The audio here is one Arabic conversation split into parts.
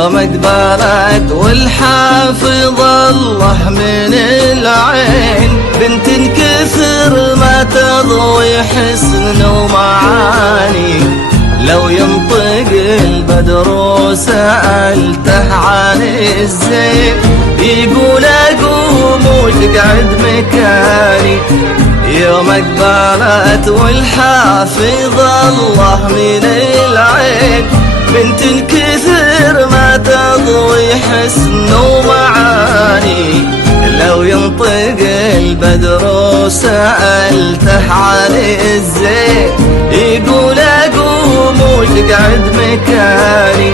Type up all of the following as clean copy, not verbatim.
يوم اقبلت والحافظ الله من العين، بنت كثر ما تضوي حسن ومعاني. لو ينطق البدر وسألته عن الزين، يقول أقوم وتقعد مكاني. يوم اقبلت والحافظ الله من العين، بنت كثر ما تضوي حسن ومعاني. لو ينطق البدر وسألته عن الزين، يقول أقوم وتقعد مكاني.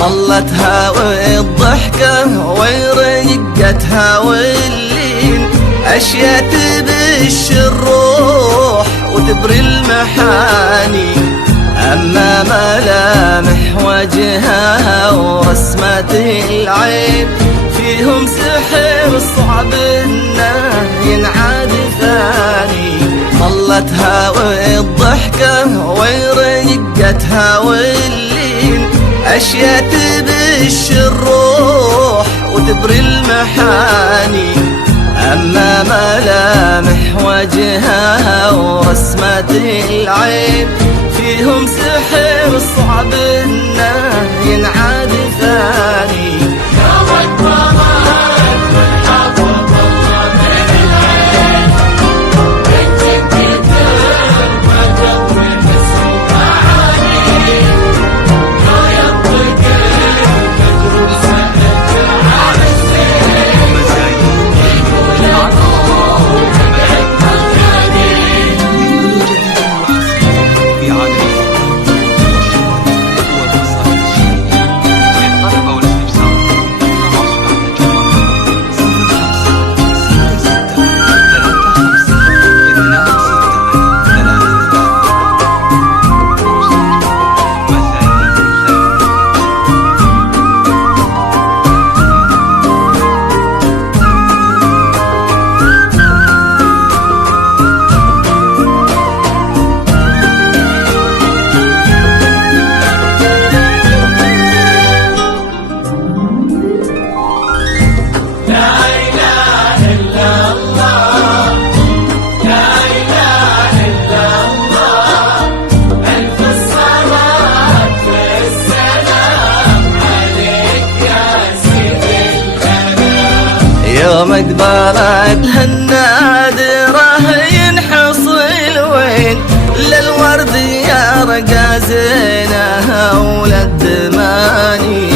طلتها والضحكة ورقتها واللين، أشياء تبش الروح وتبري المحاني. أما ملامح وجهها ورسمة العين، فيهم سحر صعب إنه ينعاد ثاني. طلتها والضحكة ورقتها واللين، أشياء تبش الروح وتبري المحاني. أما ملامح وجهها ورسمة العين، فيهم سحر صعب إنه ينعاد ثاني. يوم اقبلت هالنادرة ينحصل وين، للورد يرقى زينها وللدماني.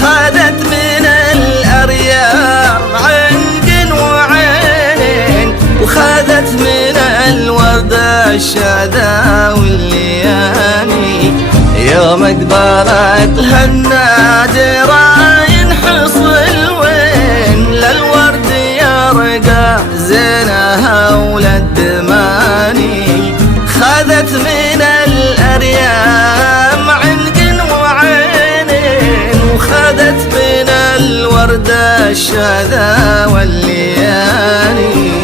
خذت من الأريام عنق وعينين، وخذت من الورد الشذا واللياني. يوم اقبلت هالنادرة ينحصل وين، للورد يرقى زينها وللدماني. خذت من الأريام عنق وعينين، وخذت من الورد الشذا واللياني.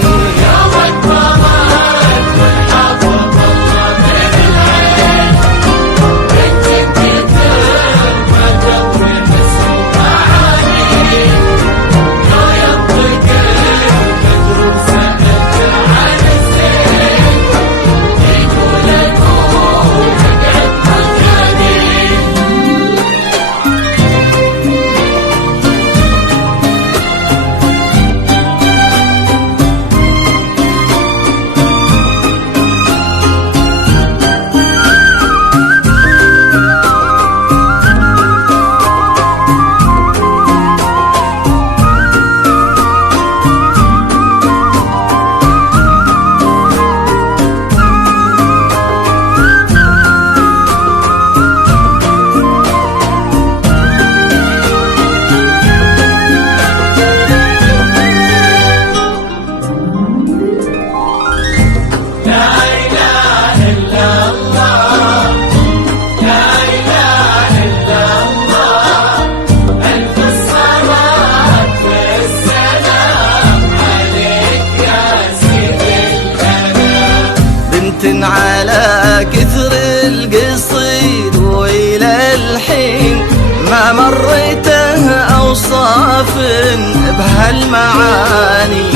بهالمعاني.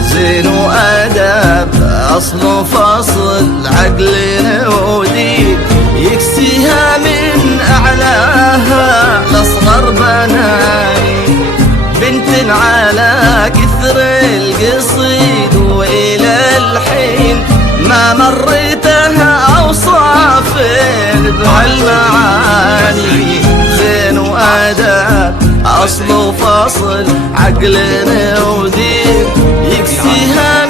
زين وأدب أصل فصل عقلنا ودين، يكسيها من أعلاها لأصغر بناني. بنت على كثر القصيد وإلى الحين ما مريتها أوصاف بهالمعاني. زين وأدب أصل فصل عقلنا ودين، يكسيها